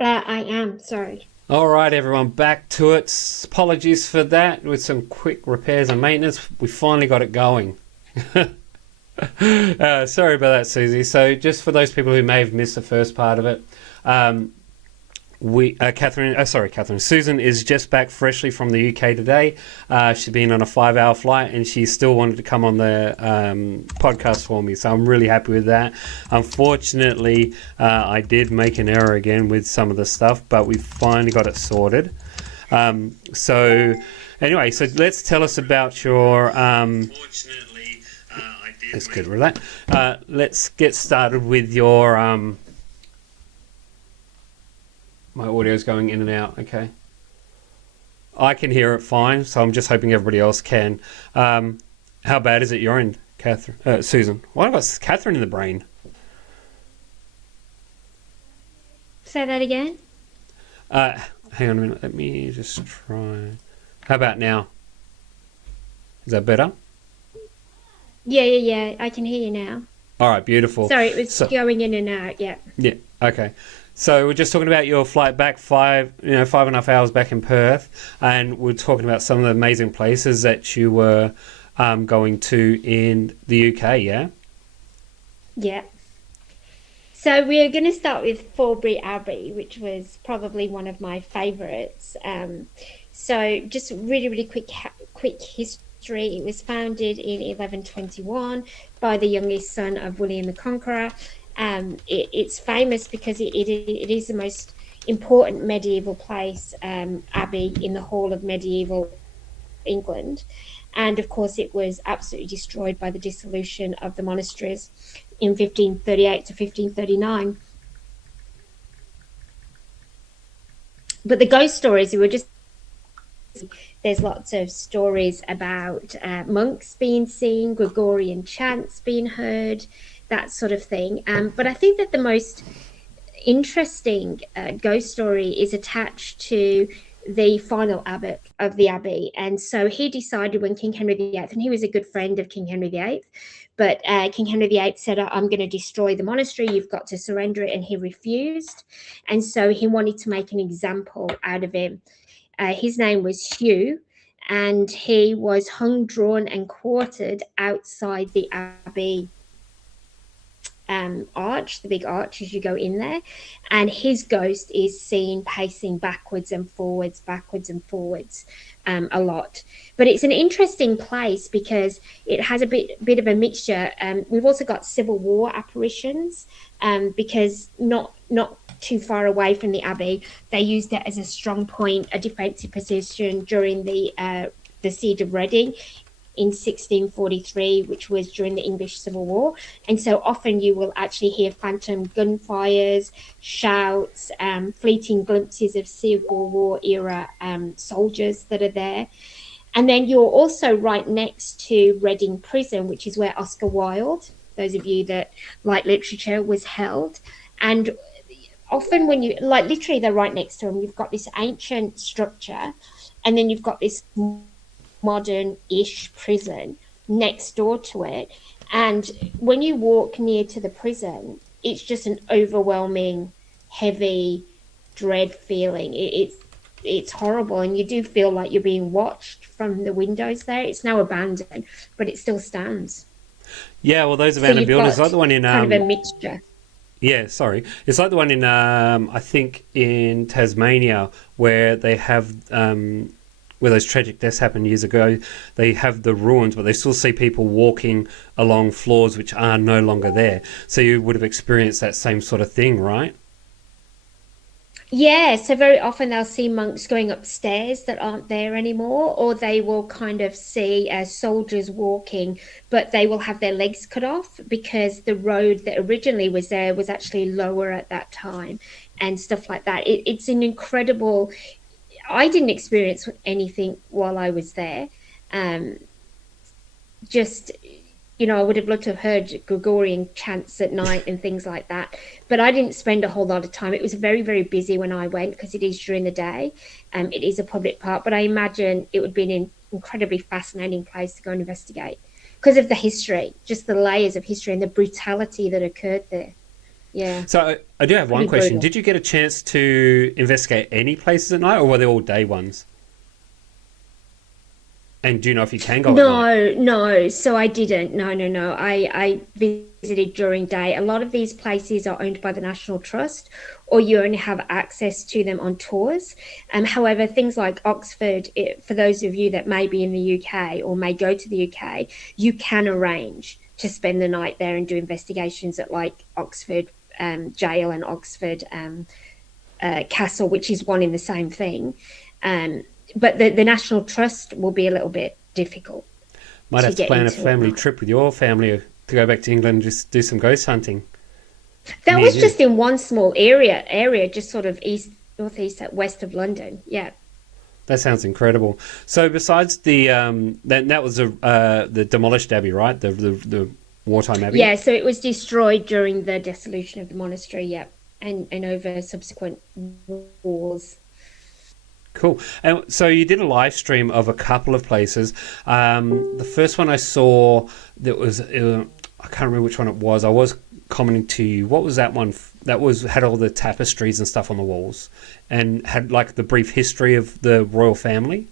I am, sorry. All right, everyone, back to it. Apologies for that. With some quick repairs and maintenance, we finally got it going. Sorry about that, Susie. So, just for those people who may have missed the first part of it, um, Catherine. Susan is just back freshly from the UK today. She's been on a 5-hour flight, and she still wanted to come on the podcast for me. So I'm really happy with that. Unfortunately, I did make an error again with some of the stuff, but we finally got it sorted. So anyway, so let's tell us about your. Let's get rid of that. Let's get started with your. My audio's going in and out. Okay. I can hear it fine, so I'm just hoping everybody else can. How bad is it your end, Catherine? Susan? Why have I got Catherine in the brain? Say that again? Hang on a minute. Let me just try. How about now? Is that better? Yeah. I can hear you now. All right, beautiful. Sorry, it was So, going in and out, yeah. yeah, okay. So we're just talking about your flight back 5.5 hours back in Perth, and we're talking about some of the amazing places that you were going to in the UK. Yeah. Yeah. So we're going to start with Forbury Abbey, which was probably one of my favourites. So just really quick history. It was founded in 1121 by the youngest son of William the Conqueror. It's famous because it is the most important medieval place, abbey in the whole of medieval England. And of course, it was absolutely destroyed by the dissolution of the monasteries in 1538 to 1539. But the ghost stories, we were just there's lots of stories about monks being seen, Gregorian chants being heard, that sort of thing. But I think that the most interesting ghost story is attached to the final abbot of the abbey. And so he decided when King Henry VIII, and he was a good friend of King Henry VIII, but King Henry VIII said, I'm going to destroy the monastery, you've got to surrender it. And he refused. And so he wanted to make an example out of him. His name was Hugh, and he was hung, drawn, and quartered outside the abbey arch, the big arch as you go in there, and his ghost is seen pacing backwards and forwards a lot. But it's an interesting place because it has a bit of a mixture. We've also got Civil War apparitions, because not too far away from the abbey, they used it as a strong point, a defensive position during the siege of Reading in 1643, which was during the English Civil War. And so often you will actually hear phantom gunfires, shouts, fleeting glimpses of Civil War era soldiers that are there. And then you're also right next to Reading Prison, which is where Oscar Wilde, those of you that like literature, was held. And often when you, like, literally they're right next to them, you've got this ancient structure, and then you've got this modern-ish prison next door to it. And when you walk near to the prison, it's just an overwhelming, heavy dread feeling. It's horrible, and you do feel like you're being watched from the windows there. It's now abandoned, but it still stands. Yeah. Well, those So abandoned you've buildings, got like the one in kind of a mixture. Yeah, sorry. It's like the one in, I think, in Tasmania, where they have, where those tragic deaths happened years ago. They have the ruins, but they still see people walking along floors which are no longer there. So you would have experienced that same sort of thing, right? Yeah, so very often they'll see monks going upstairs that aren't there anymore, or they will kind of see soldiers walking, but they will have their legs cut off because the road that originally was there was actually lower at that time, and stuff like that. It's an incredible. I didn't experience anything while I was there. Um, just, I would have loved to have heard Gregorian chants at night and things like that. But I didn't spend a whole lot of time. It was very, very busy when I went because it is during the day. It is a public park, but I imagine it would be an incredibly fascinating place to go and investigate because of the history, just the layers of history and the brutality that occurred there. Yeah, So I do have one pretty question. brutal. Did you get a chance to investigate any places at night, or were they all day ones? And do you know if you can go at night? No, no. So I didn't. No, no, no. I visited during day. A lot of these places are owned by the National Trust, or you only have access to them on tours. However, things like Oxford, for those of you that may be in the UK or may go to the UK, you can arrange to spend the night there and do investigations at like Oxford jail and Oxford castle, which is one in the same thing. Um, but the National Trust will be a little bit difficult Might to have to get plan a into at family night. trip with your family to go back to England and just do some ghost hunting That near was you. just in one small area, just sort of east, northeast, west of London. Yeah. That sounds incredible. So besides that was the demolished abbey, right? The wartime abbey. Yeah, so it was destroyed during the dissolution of the monastery, yeah, and over subsequent wars. Cool. And so you did a live stream of a couple of places. The first one I saw that was I can't remember which one it was. I was commenting to you. What was that one? That was had all the tapestries and stuff on the walls, and had like the brief history of the royal family.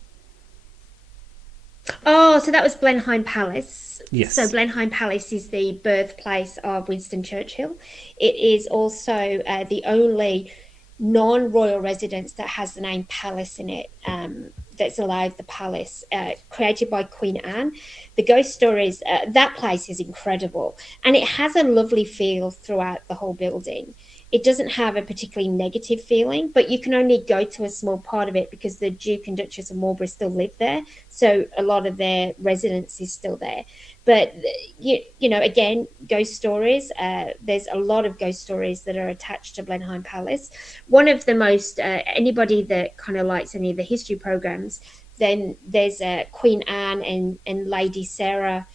Oh, so that was Blenheim Palace. So Yes. Blenheim Palace is the birthplace of Winston Churchill. It is also the only non-royal residence that has the name Palace in it. That's alive, the palace, created by Queen Anne. The ghost stories, that place is incredible, and it has a lovely feel throughout the whole building. It doesn't have a particularly negative feeling, but you can only go to a small part of it because the Duke and Duchess of Marlborough still live there. So a lot of their residence is still there. But, you know, again, ghost stories, there's a lot of ghost stories that are attached to Blenheim Palace. One of the most, anybody that kind of likes any of the history programs, then there's Queen Anne and Lady Sarah.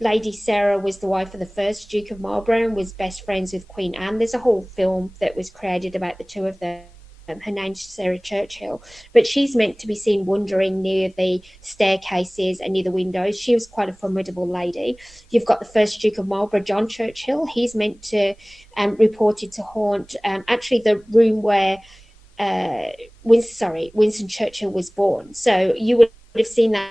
Lady Sarah was the wife of the first Duke of Marlborough and was best friends with Queen Anne. There's a whole film that was created about the two of them. Her name's Sarah Churchill, but she's meant to be seen wandering near the staircases and near the windows. She was quite a formidable lady. You've got the first Duke of Marlborough, John Churchill. He's meant to reported to haunt actually the room where Winston Churchill was born. So you would have seen that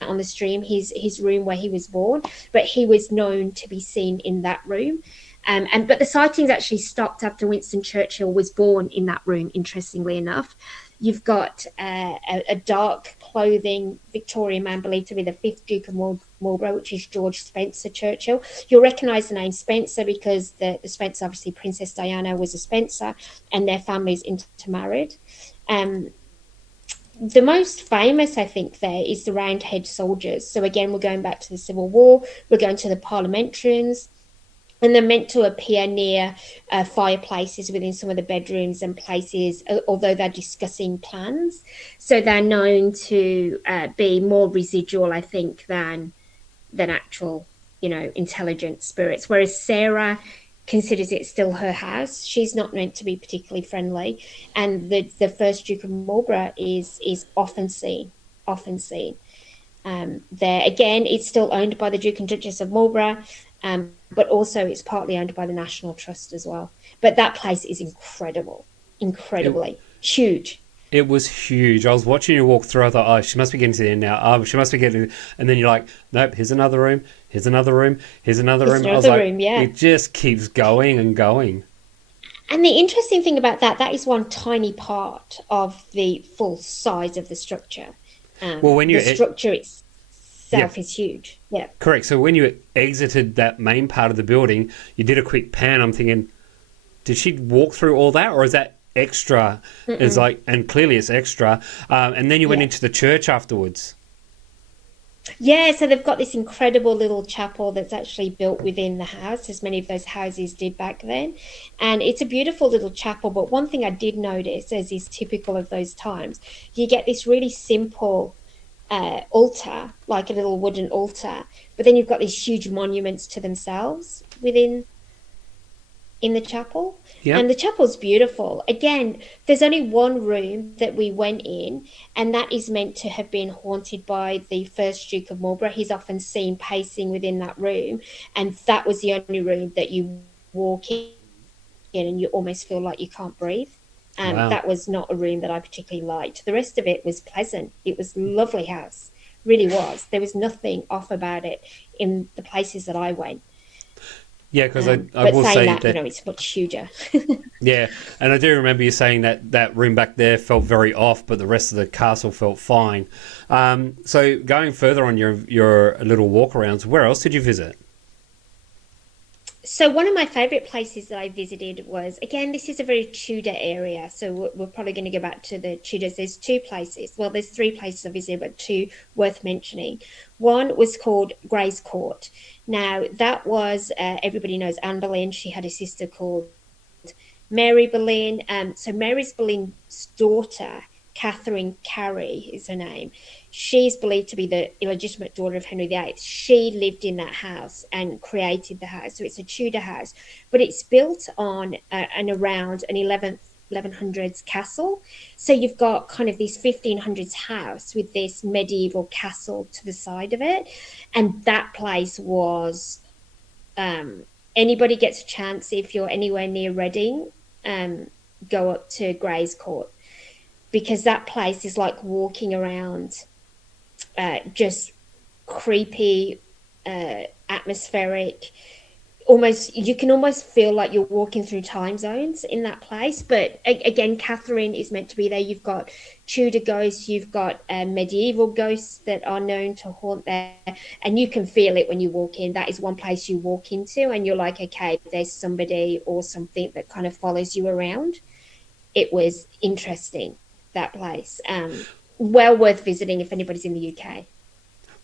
on the stream, his room where he was born, but he was known to be seen in that room. But the sightings actually stopped after Winston Churchill was born in that room. Interestingly enough, you've got a dark clothing Victorian man believed to be the fifth Duke of Marlborough, which is George Spencer Churchill. You'll recognise the name Spencer because the Spencer, obviously Princess Diana was a Spencer, and their families intermarried. The most famous, I think, there is the Roundhead soldiers. So again, we're going back to the Civil War. We're going to the parliamentarians, and they're meant to appear near fireplaces within some of the bedrooms and places, although they're discussing plans. So they're known to be more residual, I think, than actual, you know, intelligent spirits. Whereas Sarah considers it still her house. She's not meant to be particularly friendly, and the first Duke of Marlborough is often seen. There again, it's still owned by the Duke and Duchess of Marlborough, but also it's partly owned by the National Trust as well. But that place is incredible, It, incredibly huge. it was huge. I was watching you walk through. I thought, oh, she must be getting to the end now. Oh, she must be getting. And then you're like, nope. Here's another room. Here's another room. Here's another It's room. I was another like, room, yeah. it just keeps going and going. And the interesting thing about that is one tiny part of the full size of the structure. Well, when The you structure yeah, itself is huge. Yeah. correct. So when you exited that main part of the building, you did a quick pan. I'm thinking, did she walk through all that, or is that extra? Is like, and clearly it's extra. And then you went Yeah. into the church afterwards. Yeah, so they've got this incredible little chapel that's actually built within the house, as many of those houses did back then. And it's a beautiful little chapel. But one thing I did notice, as is typical of those times, you get this really simple altar, like a little wooden altar, but then you've got these huge monuments to themselves within in the chapel. Yeah. And the chapel's beautiful. Again, there's only one room that we went in, and that is meant to have been haunted by the first Duke of Marlborough. He's often seen pacing within that room, and that was the only room that you walk in and you almost feel like you can't breathe. Wow. That was not a room that I particularly liked. The rest of it was pleasant. It was a lovely house, really was. There was nothing off about it in the places that I went. Yeah, because I But will saying say that, that, it's much huger. yeah, and I do remember you saying that that room back there felt very off, but the rest of the castle felt fine. So going further on your little walkarounds, where else did you visit? So one of my favourite places that I visited was, again, this is a very Tudor area, so we're probably going to go back to the Tudors. There's two places. Well, there's three places I visited, but two worth mentioning. One was called Gray's Court. Now, that was, everybody knows Anne Boleyn. She had a sister called Mary Boleyn. So Mary's Boleyn's daughter, Catherine Carey is her name. She's believed to be the illegitimate daughter of Henry VIII. She lived in that house and created the house. So it's a Tudor house, but it's built on and around an 1100s castle. So you've got kind of this 1500s house with this medieval castle to the side of it. And that place was, anybody gets a chance, if you're anywhere near Reading, go up to Gray's Court, because that place is like walking around, just creepy, atmospheric. Almost, you can almost feel like you're walking through time zones in that place. But again, Catherine is meant to be there. You've got Tudor ghosts, you've got medieval ghosts that are known to haunt there, and you can feel it when you walk in. That is one place you walk into, and you're like, okay, there's somebody or something that kind of follows you around. It was interesting, that place. Well worth visiting if anybody's in the UK.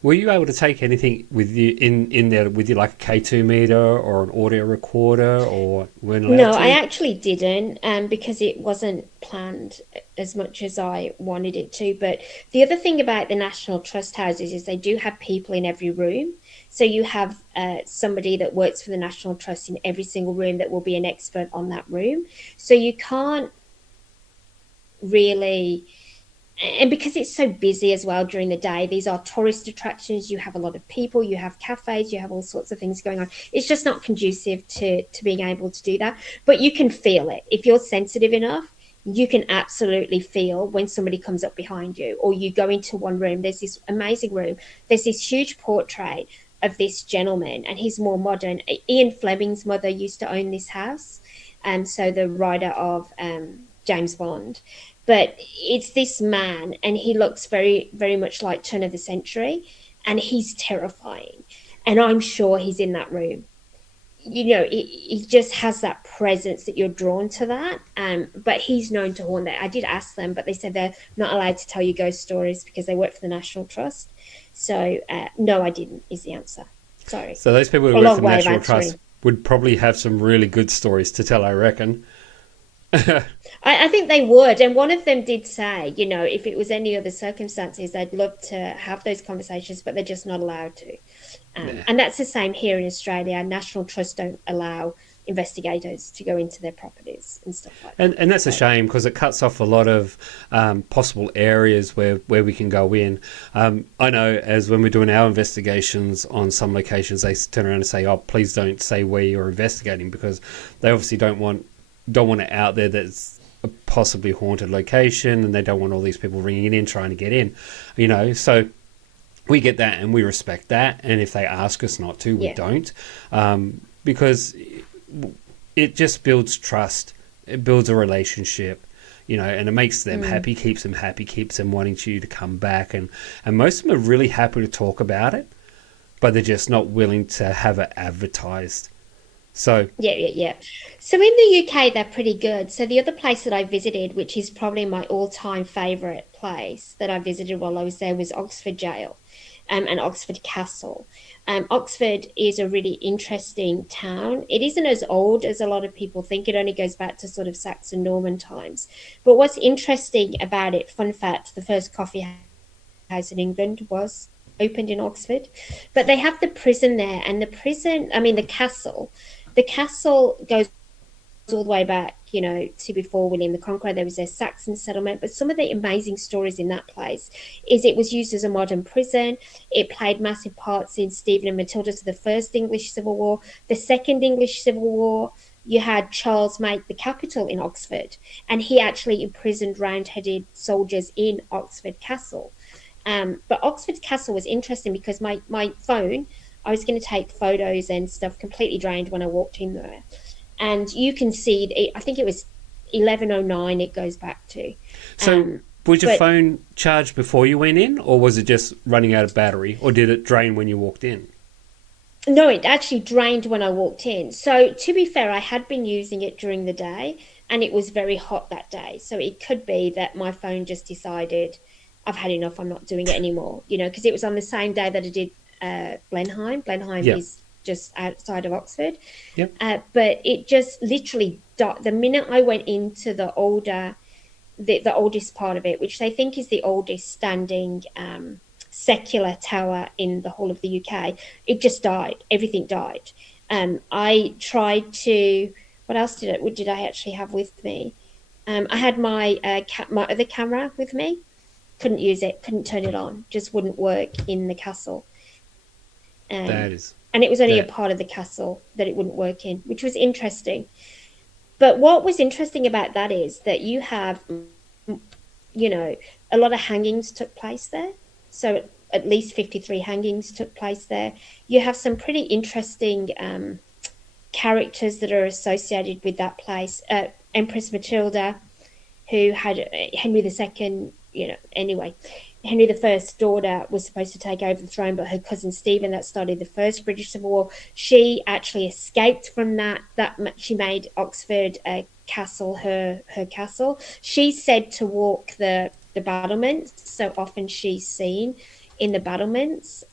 Were you able to take anything with you in there with you, like a K2 meter or an audio recorder, or weren't allowed No, I to? actually didn't, because it wasn't planned as much as I wanted it to. But the other thing about the National Trust houses is they do have people in every room. So you have somebody that works for the National Trust in every single room that will be an expert on that room. So you can't really, and because it's so busy as well during the day, these are tourist attractions. You have a lot of people, you have cafes, you have all sorts of things going on. It's just not conducive to being able to do that. But you can feel it if you're sensitive enough. You can absolutely feel when somebody comes up behind you, or you go into one room. There's this amazing room. There's this huge portrait of this gentleman, and he's more modern. Ian Fleming's mother used to own this house, and so the writer of James Bond. But it's this man, and he looks very, very much like turn of the century, and he's terrifying. And I'm sure he's in that room. He just has that presence that you're drawn to that. But he's known to haunt that. I did ask them, but they said they're not allowed to tell you ghost stories because they work for the National Trust. So, no, I didn't, is the answer. Sorry. So those people who A work for long the way of National answering. Trust would probably have some really good stories to tell, I reckon. I think they would. And one of them did say, if it was any other circumstances, they'd love to have those conversations, but they're just not allowed to. Yeah. And that's the same here in Australia. National Trust don't allow investigators to go into their properties and stuff like that. And that's a shame because it cuts off a lot of possible areas where we can go in. I know as when we're doing our investigations on some locations, they turn around and say, oh, please don't say where you're investigating, because they obviously don't want it out there that's a possibly haunted location, and they don't want all these people ringing in trying to get in, so we get that and we respect that, and if they ask us not to, we don't, because it just builds trust, it builds a relationship, and it makes them happy, keeps them happy, keeps them wanting you to come back, and most of them are really happy to talk about it, but they're just not willing to have it advertised. So Yeah. So in the UK, they're pretty good. So the other place that I visited, which is probably my all-time favourite place that I visited while I was there, was Oxford Jail, and Oxford Castle. Oxford is a really interesting town. It isn't as old as a lot of people think. It only goes back to sort of Saxon Norman times. But what's interesting about it, fun fact, the first coffee house in England was opened in Oxford. But they have the prison there, and the castle goes all the way back, to before William the Conqueror. There was a Saxon settlement, but some of the amazing stories in that place is it was used as a modern prison. It played massive parts in Stephen and Matilda, so the first English Civil War, the second English Civil War. You had Charles make the capital in Oxford, and he actually imprisoned round-headed soldiers in Oxford Castle. But Oxford Castle was interesting because my phone, I was going to take photos and stuff, completely drained when I walked in there. And you can see, I think it was 1109 it goes back to. So was your phone charged before you went in, or was it just running out of battery, or did it drain when you walked in? No, it actually drained when I walked in. So to be fair, I had been using it during the day, and it was very hot that day. So it could be that my phone just decided, I've had enough, I'm not doing it anymore, because it was on the same day that I did Blenheim. Blenheim is just outside of Oxford. Yep. But it just literally died. The minute I went into the oldest part of it, which they think is the oldest standing secular tower in the whole of the UK, it just died. Everything died. I tried to, what else did I actually have with me? I had my other camera with me. Couldn't use it, couldn't turn it on, just wouldn't work in the castle. And it was only a part of the castle that it wouldn't work in, which was interesting. But what was interesting about that is that you have, a lot of hangings took place there. So at least 53 hangings took place there. You have some pretty interesting characters that are associated with that place. Empress Matilda, who had Henry II, anyway. Henry I's daughter was supposed to take over the throne, but her cousin Stephen, that started the first British Civil War, she actually escaped from that. She made Oxford Castle her castle. She's said to walk the battlements, so often she's seen in the battlements.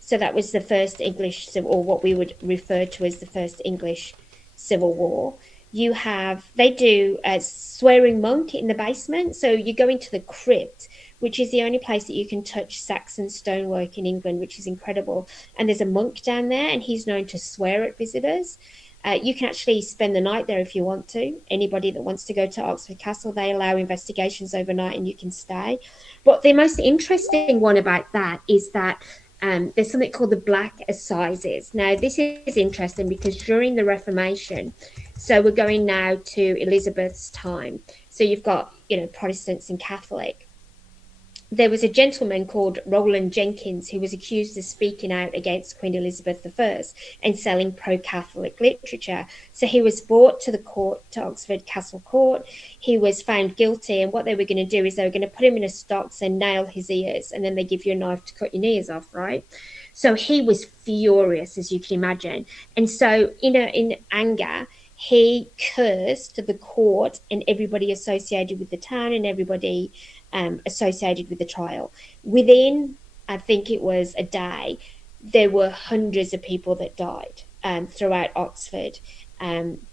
So that was the first English Civil, or what we would refer to as the first English Civil War. They do a swearing monk in the basement. So you go into the crypt, which is the only place that you can touch Saxon stonework in England, which is incredible. And there's a monk down there, and he's known to swear at visitors. You can actually spend the night there if you want to. Anybody that wants to go to Oxford Castle, they allow investigations overnight and you can stay. But the most interesting one about that is that there's something called the Black Assizes. Now, this is interesting because during the Reformation, so we're going now to Elizabeth's time. So you've got, Protestants and Catholic. There was a gentleman called Roland Jenkins who was accused of speaking out against Queen Elizabeth I and selling pro-Catholic literature. So he was brought to the court, to Oxford Castle Court. He was found guilty, and what they were going to do is they were going to put him in a stocks and nail his ears, and then they give you a knife to cut your ears off, right? So he was furious, as you can imagine. And so in anger, he cursed the court and everybody associated with the town and everybody associated with the trial. Within, I think it was a day, there were hundreds of people that died throughout Oxford.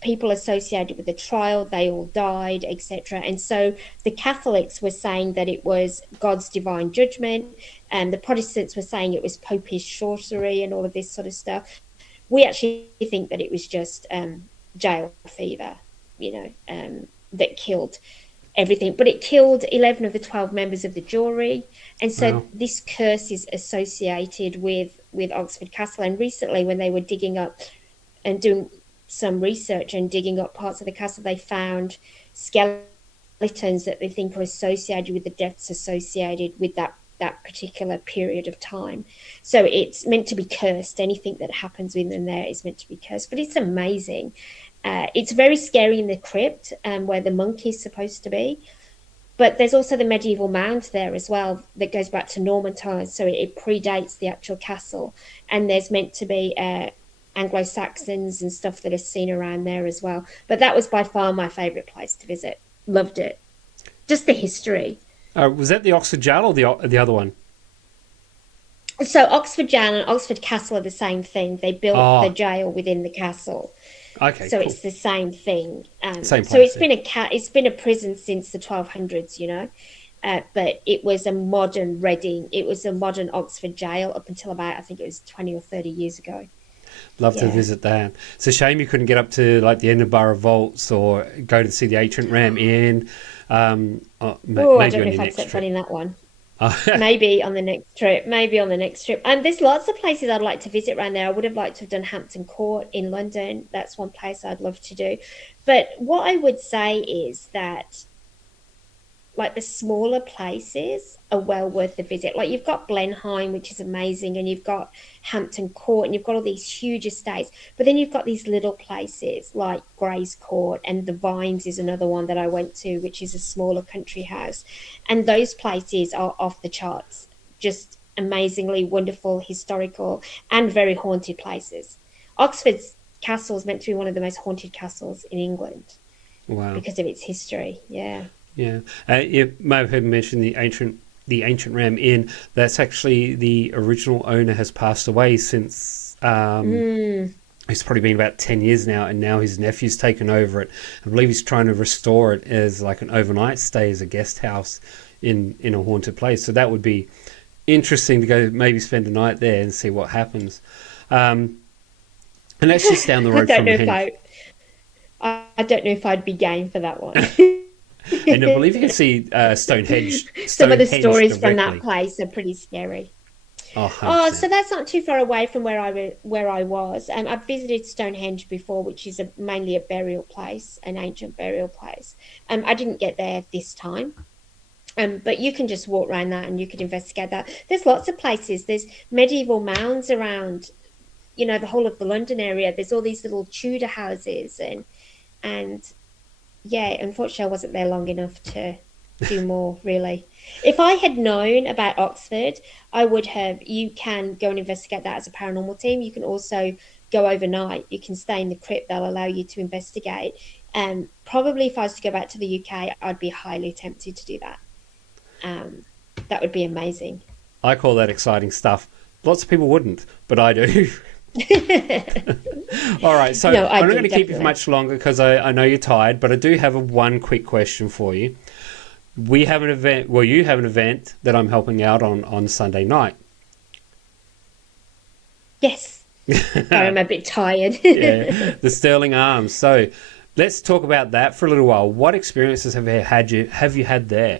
People associated with the trial, they all died, etc. And so the Catholics were saying that it was God's divine judgment, and the Protestants were saying it was popish sorcery and all of this sort of stuff. We actually think that it was just jail fever, that killed everything. But it killed 11 of the 12 members of the jury. And so this curse is associated with Oxford Castle. And recently, when they were digging up and doing some research and digging up parts of the castle, they found skeletons that they think are associated with the deaths associated with that particular period of time. So it's meant to be cursed. Anything that happens within there is meant to be cursed. But it's amazing. It's very scary in the crypt where the monk is supposed to be. But there's also the medieval mound there as well that goes back to Norman times. So it predates the actual castle. And there's meant to be Anglo-Saxons and stuff that is seen around there as well. But that was by far my favourite place to visit. Loved it. Just the history. Was that the Oxford Jail or the other one? So Oxford Jail and Oxford Castle are the same thing. They built the jail within the castle. Okay, so cool. It's the same thing. Same place, so it's been a prison since the 1200s, but it was a modern Reading. It was a modern Oxford jail up until about, I think it was 20 or 30 years ago. Love to Yeah. visit that. It's a shame you couldn't get up to like the Edinburgh Vaults or go to see the Ancient Ram Inn. Oh, I Maybe don't on know your if I'd next set foot trip. in that one. Oh, Maybe on the next trip. Maybe on the next trip. And there's lots of places I'd like to visit around there. I would have liked to have done Hampton Court in London. That's one place I'd love to do. But what I would say is that like the smaller places are well worth the visit. Like you've got Blenheim, which is amazing, and you've got Hampton Court, and you've got all these huge estates. But then you've got these little places like Grays Court, and the Vines is another one that I went to, which is a smaller country house. And those places are off the charts, just amazingly wonderful, historical, and very haunted places. Oxford's castle is meant to be one of the most haunted castles in England wow. because of its history. Yeah. Yeah. You may have heard me mention the Ancient Ram Inn. That's actually the original owner has passed away since it's probably been about 10 years now, and now his nephew's taken over it. I believe he's trying to restore it as like an overnight stay as a guest house in a haunted place. So that would be interesting to go maybe spend a night there and see what happens. And that's just down the road from Henge. I don't know if I'd be game for that one. And I believe you can see Stonehenge. Some of the stories directly from that place are pretty scary. Oh, Oh, 100%. so that's not too far away from where I was. I've visited Stonehenge before, which is mainly a burial place, an ancient burial place. I didn't get there this time. But you can just walk around that and you could investigate that. There's lots of places. There's medieval mounds around, the whole of the London area. There's all these little Tudor houses and yeah, unfortunately I wasn't there long enough to do more, really. If I had known about Oxford, I would have. You can go and investigate that as a paranormal team. You can also go overnight. You can stay in the crypt. They'll allow you to investigate. Probably if I was to go back to the UK, I'd be highly tempted to do that. That would be amazing. I call that exciting stuff. Lots of people wouldn't, but I do. All right, so No, I'm not going to keep you definitely. for much longer because I know you're tired, but I do have one quick question for you. We have an event, well, you have an event that I'm helping out on Sunday night. Yes. Sorry, I'm a bit tired. Yeah, the Sterling Arms. So let's talk about that for a little while. What experiences have you had there?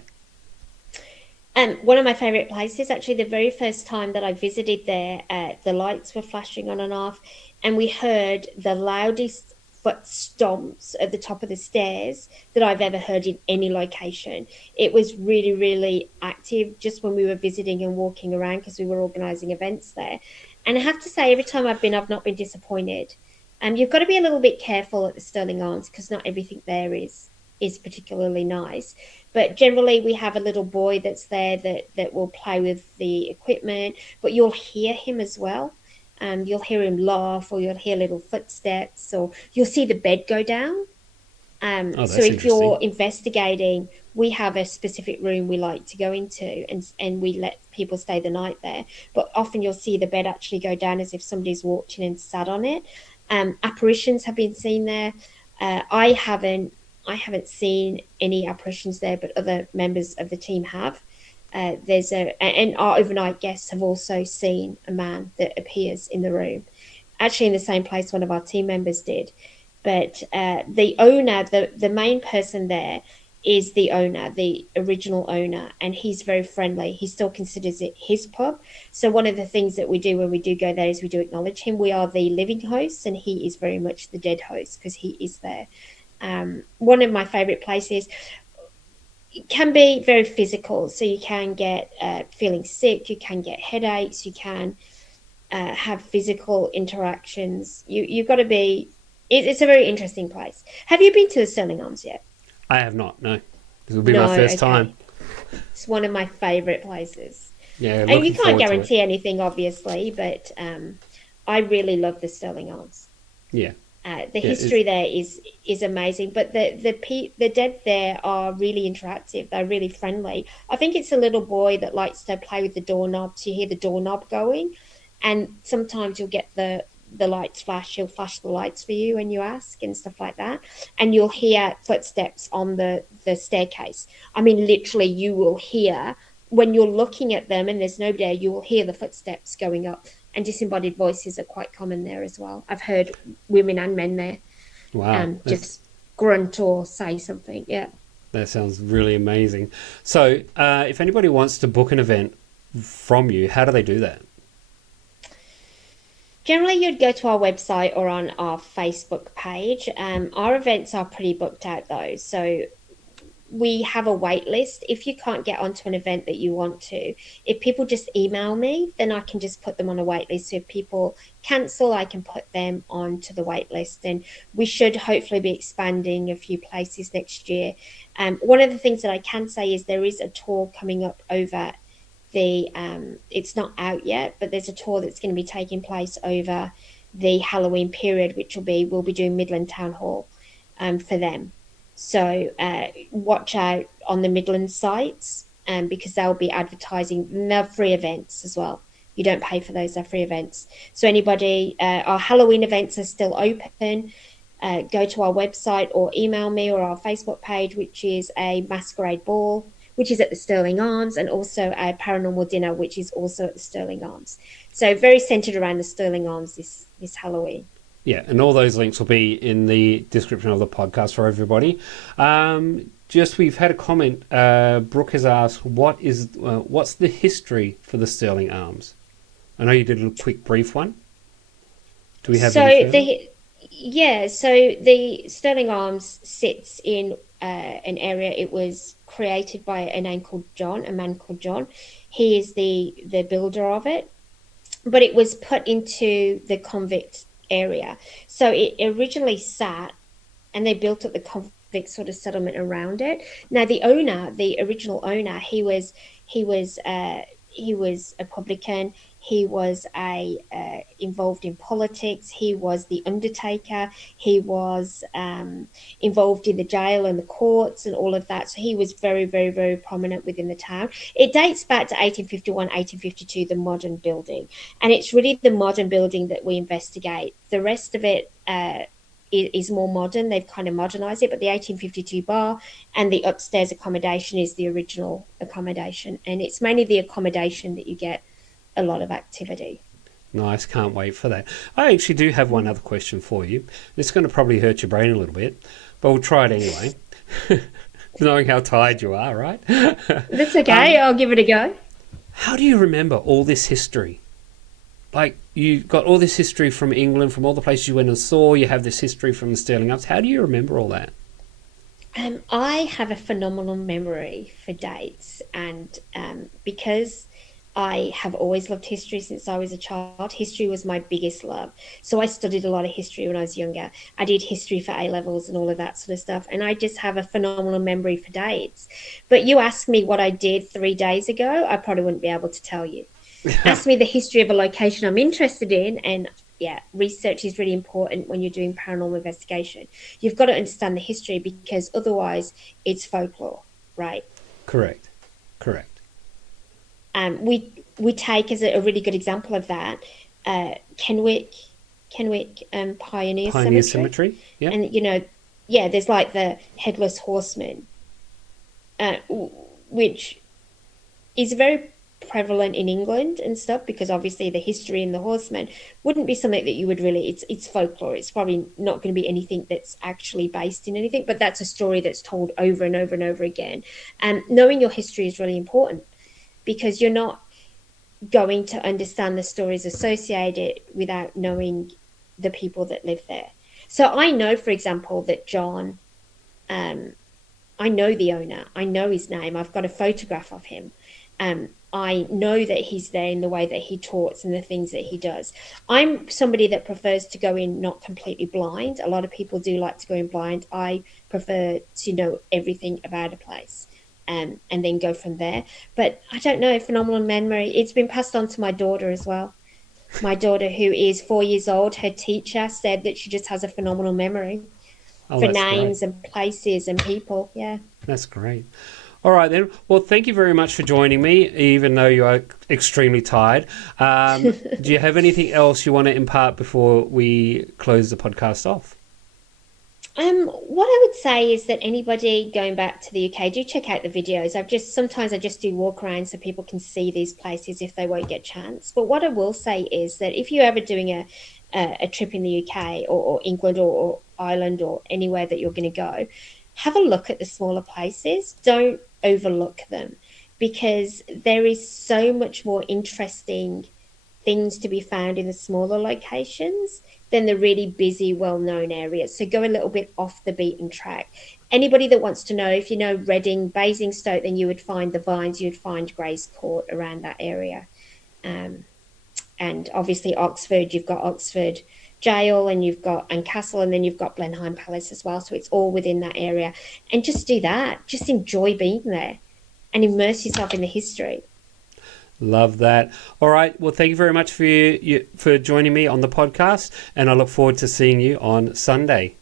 One of my favourite places, actually, the very first time that I visited there, the lights were flashing on and off, and we heard the loudest foot stomps at the top of the stairs that I've ever heard in any location. It was really, really active just when we were visiting and walking around because we were organising events there. And I have to say, every time I've not been disappointed. You've got to be a little bit careful at the Sterling Arms because not everything there is particularly nice. But generally, we have a little boy that's there that will play with the equipment, but you'll hear him as well. You'll hear him laugh, or you'll hear little footsteps, or you'll see the bed go down. So if you're investigating, we have a specific room we like to go into, and we let people stay the night there. But often you'll see the bed actually go down as if somebody's walked in and sat on it. Apparitions have been seen there. I haven't seen any apparitions there, but other members of the team have. And our overnight guests have also seen a man that appears in the room, actually in the same place one of our team members did. But the owner, the main person there is the owner, the original owner, and he's very friendly. He still considers it his pub. So one of the things that we do when we do go there is we do acknowledge him. We are the living hosts, and he is very much the dead host because he is there. One of my favorite places, it can be very physical. So you can get feeling sick, you can get headaches, you can have physical interactions. You've got to be, it's a very interesting place. Have you been to the Sterling Arms yet? I have not, no. This will be my first time. It's one of my favorite places. Yeah, and you can't guarantee anything, obviously, but I really love the Sterling Arms. Yeah. The history there is amazing, but the dead there are really interactive. They're really friendly. I think it's a little boy that likes to play with the doorknobs. You hear the doorknob going, and sometimes you'll get the lights flash. He'll flash the lights for you when you ask and stuff like that, and you'll hear footsteps on the staircase. I mean, literally, you will hear when you're looking at them and there's nobody there. You will hear the footsteps going up, and disembodied voices are quite common there as well. I've heard women and men there just grunt or say something. Yeah. That sounds really amazing. So if anybody wants to book an event from you, how do they do that? Generally, you'd go to our website or on our Facebook page. Our events are pretty booked out though. So we have a wait list. If you can't get onto an event that you want to, if people just email me, then I can just put them on a wait list. So if people cancel, I can put them onto the wait list. And we should hopefully be expanding a few places next year. One of the things that I can say is there is a tour coming up over the, it's not out yet, but there's a tour that's going to be taking place over the Halloween period, which we'll be doing Midland Town Hall for them. So watch out on the Midland sites because they'll be advertising. And they're free events as well. You don't pay for those, they're free events. So anybody, our Halloween events are still open. Go to our website or email me or our Facebook page, which is a masquerade ball, which is at the Sterling Arms, and also a paranormal dinner, which is also at the Sterling Arms. So very centered around the Sterling Arms this Halloween. Yeah, and all those links will be in the description of the podcast for everybody. We've had a comment. Brooke has asked, what's the history for the Sterling Arms? I know you did a quick brief one. Do we have so the Sterling Arms sits in an area. It was created by a man called John. He is the builder of it, but it was put into the convict area. So it originally sat, and they built up the convict sort of settlement around it. Now the original owner, he was a publican. He was involved in politics. He was the undertaker. He was involved in the jail and the courts and all of that. So he was very, very, very prominent within the town. It dates back to 1851, 1852, the modern building. And it's really the modern building that we investigate. The rest of it is more modern. They've kind of modernized it. But the 1852 bar and the upstairs accommodation is the original accommodation. And it's mainly the accommodation that you get a lot of activity. Nice, can't wait for that. I actually do have one other question for you. It's going to probably hurt your brain a little bit, but we'll try it anyway. Knowing how tired you are, right? That's okay. I'll give it a go. How do you remember all this history? Like, you got all this history from England, from all the places you went and saw. You have this history from the Sterling Arms. How do you remember all that? I have a phenomenal memory for dates, and because I have always loved history since I was a child. History was my biggest love. So I studied a lot of history when I was younger. I did history for A-levels and all of that sort of stuff. And I just have a phenomenal memory for dates. But you asked me what I did 3 days ago, I probably wouldn't be able to tell you. Ask me the history of a location I'm interested in, and yeah, research is really important when you're doing paranormal investigation. You've got to understand the history, because otherwise it's folklore, right? Correct. We take as a really good example of that Kenwick Pioneer Cemetery. Yeah. And there's like the Headless Horseman, which is very prevalent in England and stuff, because obviously the history in the horseman wouldn't be something that you would really, it's folklore. It's probably not going to be anything that's actually based in anything, but that's a story that's told over and over and over again. And knowing your history is really important, because you're not going to understand the stories associated without knowing the people that live there. So I know, for example, that John, I know the owner, I know his name, I've got a photograph of him. I know that he's there in the way that he talks and the things that he does. I'm somebody that prefers to go in not completely blind. A lot of people do like to go in blind. I prefer to know everything about a place. And then go from there. But I don't know, phenomenal memory. It's been passed on to my daughter as well. My daughter, who is 4 years old, her teacher said that she just has a phenomenal memory for names and places and people. Yeah. That's great. All right, then. Well, thank you very much for joining me, even though you are extremely tired. Do you have anything else you want to impart before we close the podcast off? What I would say is that anybody going back to the UK, do check out the videos. Sometimes I just do walk around so people can see these places if they won't get a chance. But what I will say is that if you're ever doing a trip in the UK or England or Ireland or anywhere that you're going to go, have a look at the smaller places. Don't overlook them, because there is so much more interesting things to be found in the smaller locations than the really busy, well-known areas. So go a little bit off the beaten track. Anybody that wants to know, if you know Reading, Basingstoke, then you would find the Vines, you'd find Grays Court around that area. And obviously Oxford, you've got Oxford Jail, and you've got and Castle, and then you've got Blenheim Palace as well. So it's all within that area. And just do that. Just enjoy being there and immerse yourself in the history. Love that. All right. Well, thank you very much for joining me on the podcast, and I look forward to seeing you on Sunday.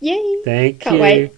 Yay. Thank Can't you. wait.